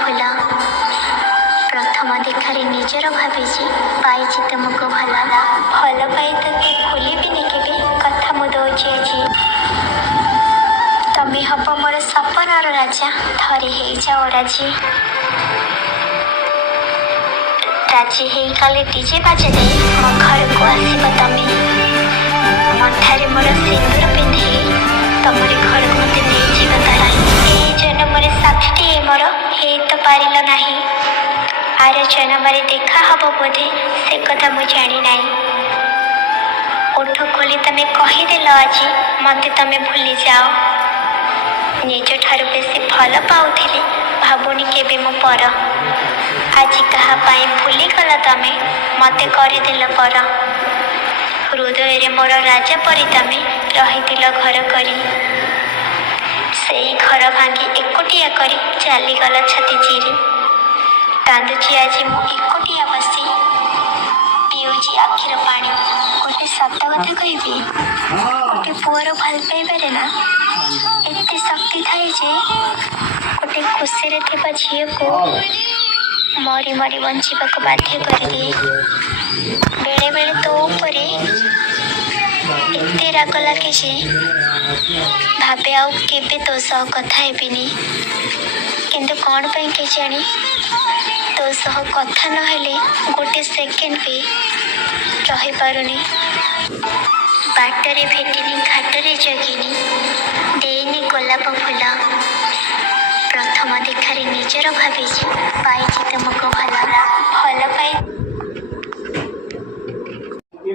फूल प्रथम देखार निजर भावी पाई तुमको भल भल पाई ते भूलि के कथा मु दौची आज तमें हम मोर सपनार राजा थरे हो जाओ राजी राजी हो गले डीजे बाजे दे मो घर को आसब तमें मथारे मोर सिंदूर पिंधे तमरी घर को मत नहीं जीवा जन्म साथी मोर हे तो पारिल नहीं आर जन्म देखा हब बोधे से कथा मु जानी ना ओठ खोली तमें कहीदेल आज मत तमें भूली जाओ निज ठार बेसी भल पाऊली भावुनी केबे मो पर आज कहा भूली गल तमें मत करदेल पर हृदय रे मोर राजा परी तमें रही घर करी से घर भांगी एकोटिया करी चलीगल छाती चिरी कांदुची आज मु एकोटिया बसी पीऊची आखिर पानी गोटे सत कथा कहबी गोटे पुअर भल पाइबारे ना एते शक्ति थाए जे गोटे खुशी रे थिबा झियो को मरी मरी बंचिबा को बाध्य कर दिए बेले बेले तो ऊपर एते राग लगे जे भावे आउ केबे तो सह कथा हेबिनी किंतु कौन पे के जानी तो सह कथा नहेले गोटे सेकेंड भी रही पारुनी बाटरे भेटिनी घाटरे जगिनी देनी गोलाप फूल प्रथम देखार निजर भावी पाई